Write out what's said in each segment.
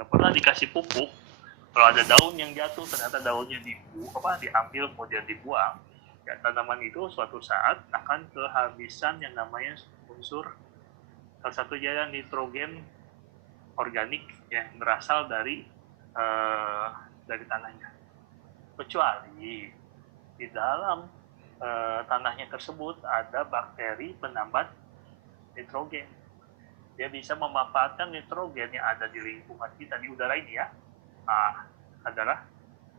udah pernah dikasih pupuk, kalau ada daun yang jatuh ternyata daunnya diambil kemudian dibuang, ya tanaman itu suatu saat akan kehabisan yang namanya unsur, salah satunya nitrogen organik yang berasal dari tanahnya, kecuali di dalam tanahnya tersebut ada bakteri penambat nitrogen. Dia bisa memanfaatkan nitrogen yang ada di lingkungan kita, di udara ini ya. Adalah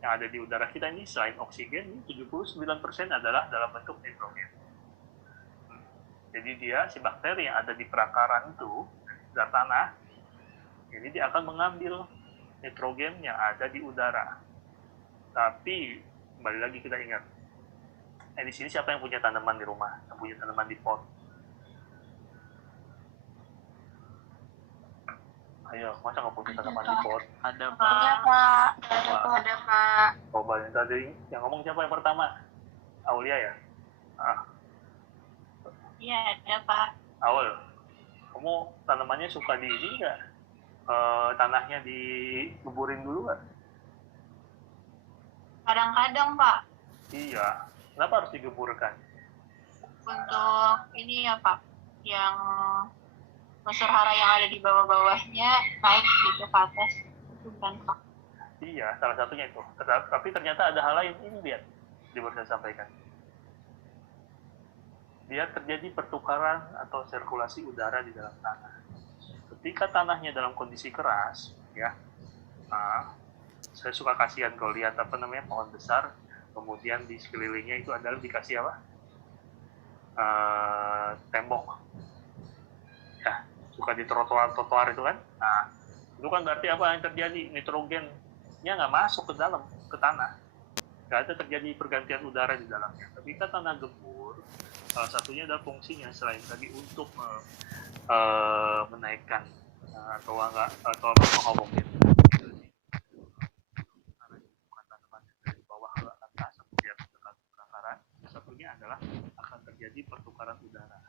yang ada di udara kita ini selain oksigen, 79% adalah dalam bentuk nitrogen. Jadi dia, si bakteri yang ada di perakaran itu, dari tanah, ini dia akan mengambil nitrogen yang ada di udara. Tapi kembali lagi kita ingat, di sini siapa yang punya tanaman di rumah, yang punya tanaman di pot? Ayo, masa nggak punya tanaman di pot? Ada Pak. Ada Pak. Coba yang tadi yang ngomong siapa yang pertama? Aulia ya? Iya, ada Pak. Aul, kamu tanamannya suka di ini nggak? Tanahnya dikuburin dulu nggak? Kadang-kadang Pak. Iya, kenapa harus digeburkan? Untuk ini ya Pak, yang unsur hara yang ada di bawah-bawahnya naik gitu ke atas, itu kan Pak. Iya, salah satunya itu. Tapi ternyata ada hal lain, ini lihat, baru saya sampaikan. Dia terjadi pertukaran atau sirkulasi udara di dalam tanah. Ketika tanahnya dalam kondisi keras, ya, saya suka kasihan kalau lihat pohon besar, kemudian di sekelilingnya itu adalah dikasih tembok, ya, suka di trotoar itu kan. Itu kan berarti apa yang terjadi? Nitrogennya nggak masuk ke dalam, ke tanah, nggak ada terjadi pergantian udara di dalamnya. Tapi kita tanah gembur, salah satunya adalah fungsinya selain tadi untuk menaikkan atau mengomongin dari bawah ke atas kemudian dekat perakaran. Satunya adalah akan terjadi pertukaran udara.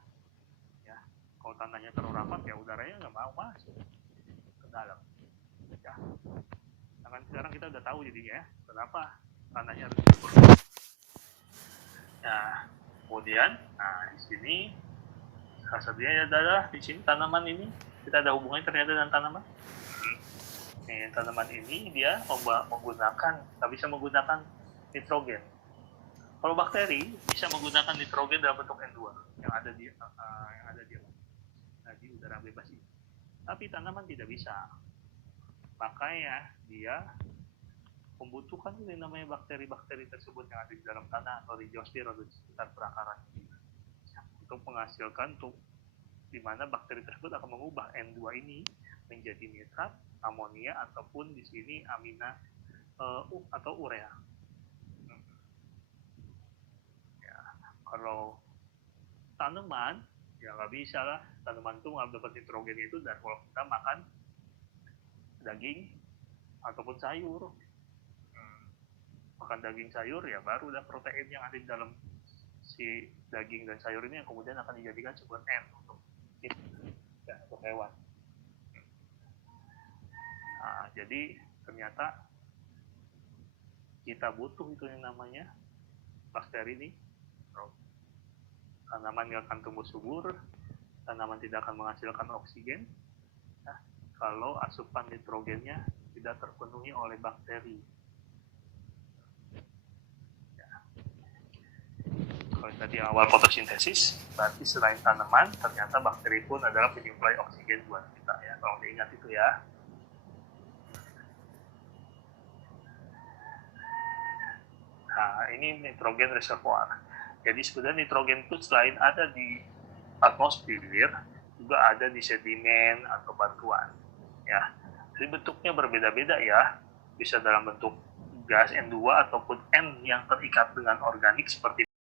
Ya, kalau tanahnya terlalu rapat ya udaranya nggak mau masuk ke dalam. Ya, nah, sekarang kita udah tahu jadinya ya, kenapa tanahnya harus digembur. Nah, kemudian, di sini salah satunya adalah di sini tanaman ini kita ada hubungannya ternyata dengan tanaman. Tanaman ini dia bisa menggunakan nitrogen. Kalau bakteri bisa menggunakan nitrogen dalam bentuk N2 yang ada di udara bebas ini. Tapi tanaman tidak bisa. Makanya dia membutuhkan yang namanya bakteri-bakteri tersebut yang ada di dalam tanah atau di geosfer atau di sekitar perakaran untuk menghasilkan di mana bakteri tersebut akan mengubah N2 ini menjadi nitrat, amonia ataupun di sini amina atau urea. Ya, kalau tanaman ya nggak bisa lah, tanaman itu nggak dapat nitrogen itu dan kalau kita makan daging ataupun sayur, makan daging sayur ya baru ada protein yang ada di dalam si daging dan sayur ini yang kemudian akan dijadikan sebuah N untuk hewan. Jadi ternyata kita butuh itu yang namanya bakteri ini. Tanaman yang akan tumbuh subur, tanaman tidak akan menghasilkan oksigen kalau asupan nitrogennya tidak terpenuhi oleh bakteri. Kalau tadi awal fotosintesis, berarti selain tanaman, ternyata bakteri pun adalah penyuplai oksigen buat kita ya. Tolong diingat itu ya. Nah, ini nitrogen reservoir. Jadi sebenarnya nitrogen itu selain ada di atmosfer, juga ada di sedimen atau batuan. Ya, jadi bentuknya berbeda-beda ya. Bisa dalam bentuk gas N2 ataupun N yang terikat dengan organik seperti